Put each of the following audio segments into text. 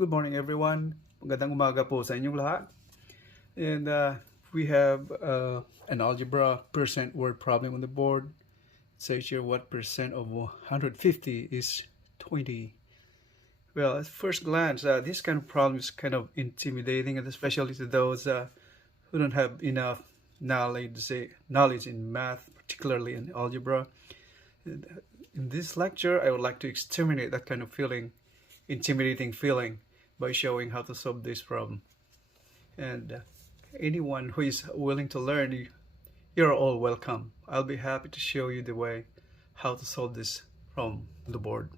Good morning everyone. Magandang umaga po sa inyong lahat. And we have an algebra percent word problem on the board. It says here what percent of 150 is 20. Well, at first glance, this kind of problem is kind of intimidating, and especially to those who don't have enough knowledge in math, particularly in algebra. In this lecture, I would like to exterminate that kind of intimidating feeling, by showing how to solve this problem. And anyone who is willing to learn, you're all welcome. I'll be happy to show you the way how to solve this from the board.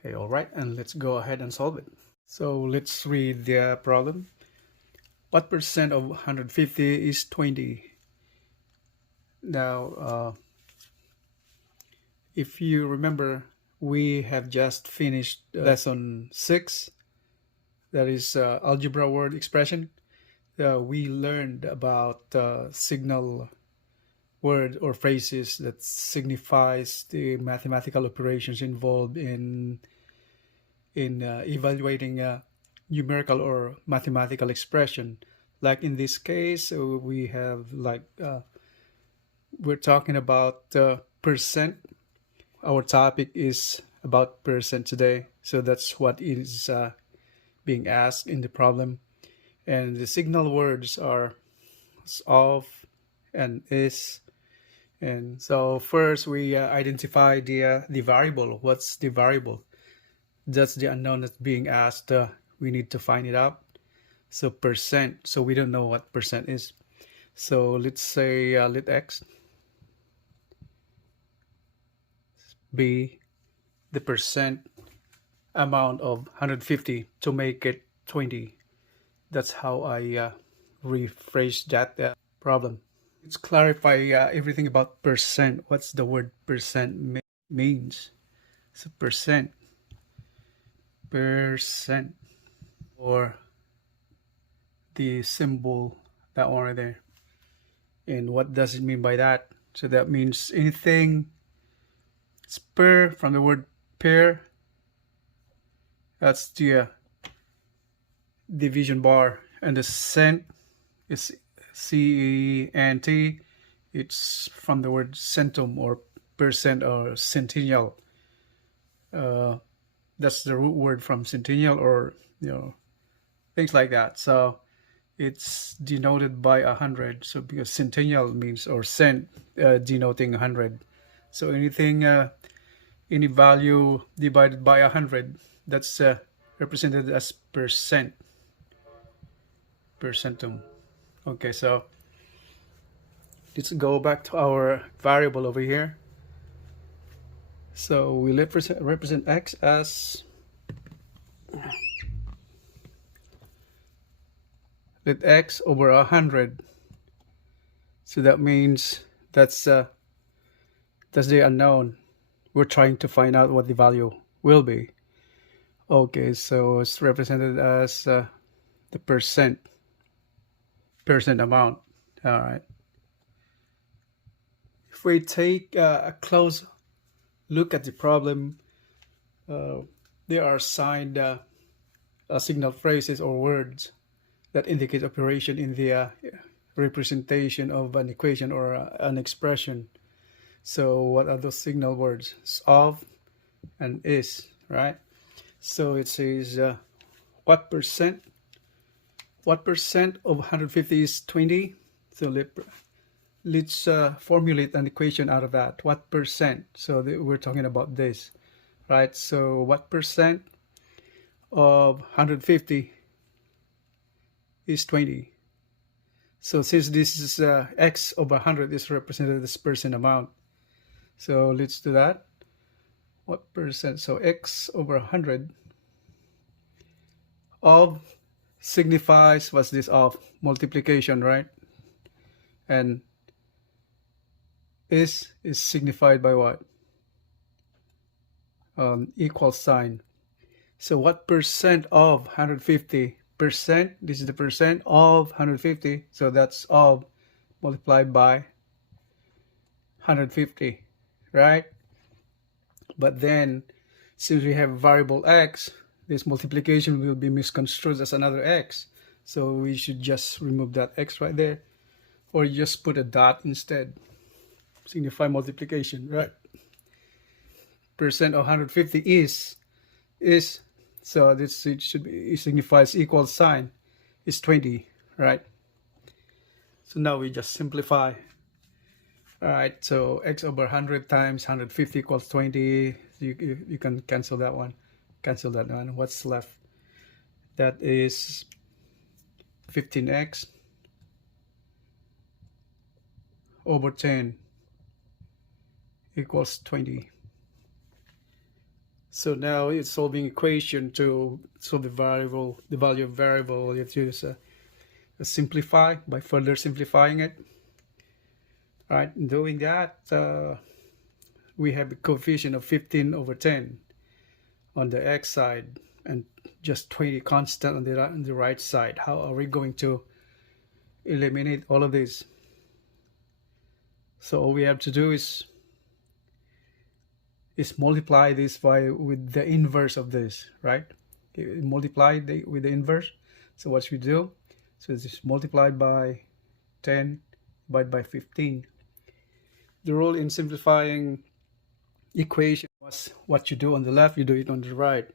Okay, all right, and let's go ahead and solve it. So let's read the problem. What percent of 150 is 20? Now, if you remember, we have just finished lesson 6. That is algebra word expression. We learned about signal word or phrases that signifies the mathematical operations involved in evaluating a numerical or mathematical expression. Like in this case, we have we're talking about percent. Our topic is about percent today, so that's what is being asked in the problem. And the signal words are of and is. And so first we identify the variable. What's the variable? That's the unknown that's being asked. We need to find it out. So percent, so we don't know what percent is. So let's say let x be the percent amount of 150 to make it 20. That's how I rephrase that problem. Let's clarify everything about percent. What's the word percent means? So percent, or the symbol, that one right there. And what does it mean by that? So that means anything. It's per, from the word per. That's the division bar, and the cent is cent. It's from the word centum or percent or centennial. That's the root word from centennial, or things like that. So it's denoted by 100. So because centennial means, or cent denoting 100. So anything, any value divided by 100, that's represented as percentum. Okay, so let's go back to our variable over here. So we represent x as, let x over 100. So that means that's the unknown. We're trying to find out what the value will be. Okay, so it's represented as the percent amount. All right. If we take a close look at the problem, there are assigned signal phrases or words that indicate operation in the representation of an equation or an expression. So what are those signal words? It's of and is, right? So it says what percent of 150 is 20? So let's formulate an equation out of that. What percent? So we're talking about this, right? So what percent of 150 is 20? So since this is x over 100 is represented as percent amount, so let's do that. What percent? So x over 100 of signifies, what's this of? Multiplication, right? And is signified by what? Equal sign. So what percent of 150? Percent, this is the percent of 150. So that's of multiplied by 150, right? But then since we have variable x, this multiplication will be misconstrued as another x. So we should just remove that x right there, or just put a dot instead, signify multiplication, right? Percent of 150 is, so this it should be, it signifies equal sign is 20, right? So now we just simplify. All right, so x over 100 times 150 equals 20. You can cancel that one. Cancel that one. What's left? That is 15x over 10 equals 20. So now it's solving equation to solve the variable, the value of variable. You have to use a simplify by further simplifying it. All right, in doing that, we have a coefficient of 15 over 10 on the x side and just 20 constant on the right side. How are we going to eliminate all of this? So all we have to do is multiply this with the inverse of this, right? Multiply with the inverse. So what should we do? So this is multiplied by 10 divided by 15. The rule in simplifying equation was what you do on the left, you do it on the right.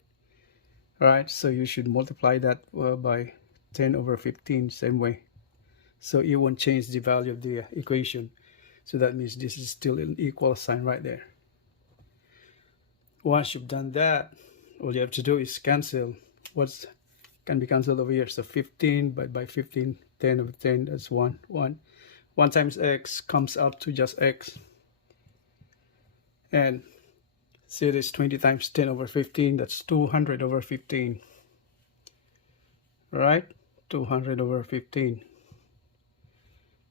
All right, so you should multiply that by 10 over 15, same way. So you won't change the value of the equation. So that means this is still an equal sign right there. Once you've done that, all you have to do is cancel. What can be cancelled over here? So 15 by 15, 10 over 10, that's 1. 1 times x comes out to just x. And see, this 20 times 10 over 15, that's 200 over 15. Right? 200 over 15.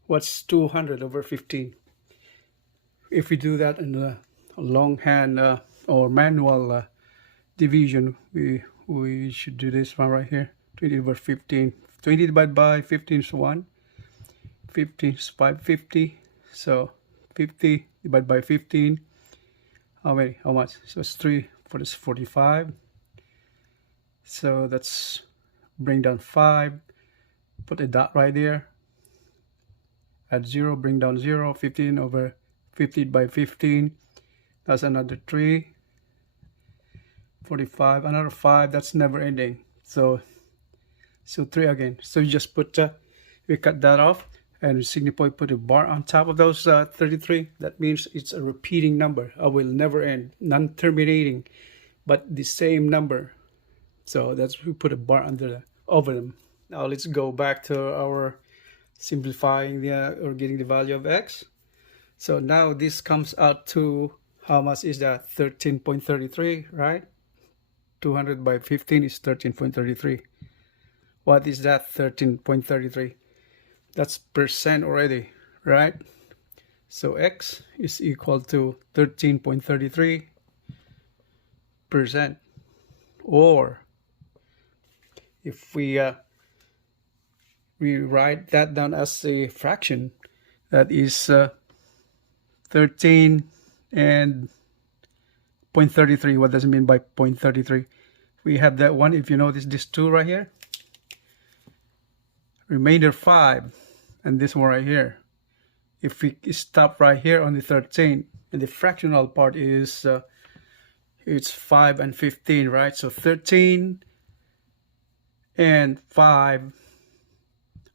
What's 200 over 15? If we do that in a longhand or manual division, we should do this one right here. 20 over 15. 20 divided by 15 is 1. 15 is 550. So 50 divided by 15. How many? How much? So it's 3 for this 45. So that's bring down 5. Put a dot right there. Add 0, bring down 0. 15 over 50 by 15. That's another 3. 45, another 5. That's never ending. So 3 again. So you just put we cut that off and signify, put a bar on top of those 33. That means it's a repeating number. I will never end, non-terminating, but the same number. So that's, we put a bar over them. Now let's go back to our simplifying or getting the value of x. So now this comes out to, how much is that? 13.33, right? 200 by 15 is 13.33. What is that 13.33? That's percent already, right? So x is equal to 13.33%. Or if we write that down as a fraction, that is 13 and 0.33. What does it mean by 0.33? We have that one. If you notice this 2 right here, remainder 5, and this one right here. If we stop right here on the 13, and the fractional part is it's 5 and 15, right? So 13 and 5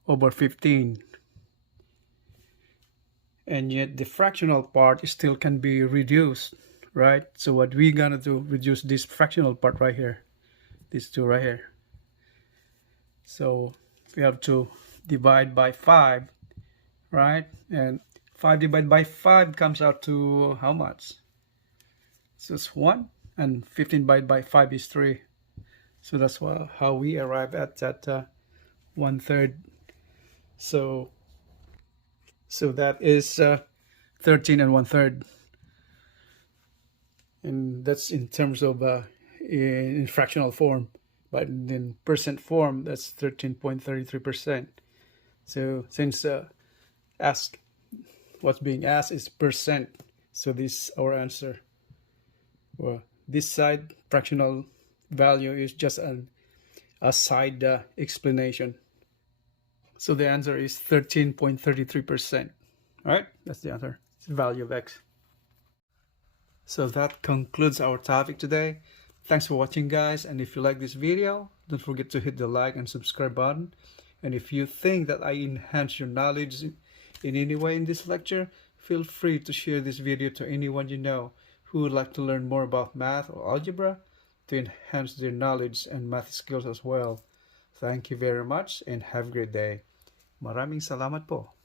over 15. And yet the fractional part still can be reduced, right? So what we're gonna do, reduce this fractional part right here, these 2 right here. So we have to divide by 5, right? And 5 divided by 5 comes out to how much? So it's 1, and 15 divided by 5 is 3. So that's how we arrive at that 1/3. So that is 13 and 1/3. And that's in terms of in fractional form. But in percent form, that's 13.33%. So since what's being asked is percent, so this is our answer. Well, this side fractional value is just a side explanation. So the answer is 13.33%. All right, that's the answer. It's the value of x. So that concludes our topic today. Thanks for watching, guys. And if you like this video, don't forget to hit the like and subscribe button. And if you think that I enhanced your knowledge in any way in this lecture, feel free to share this video to anyone you know who would like to learn more about math or algebra to enhance their knowledge and math skills as well. Thank you very much and have a great day. Maraming salamat po.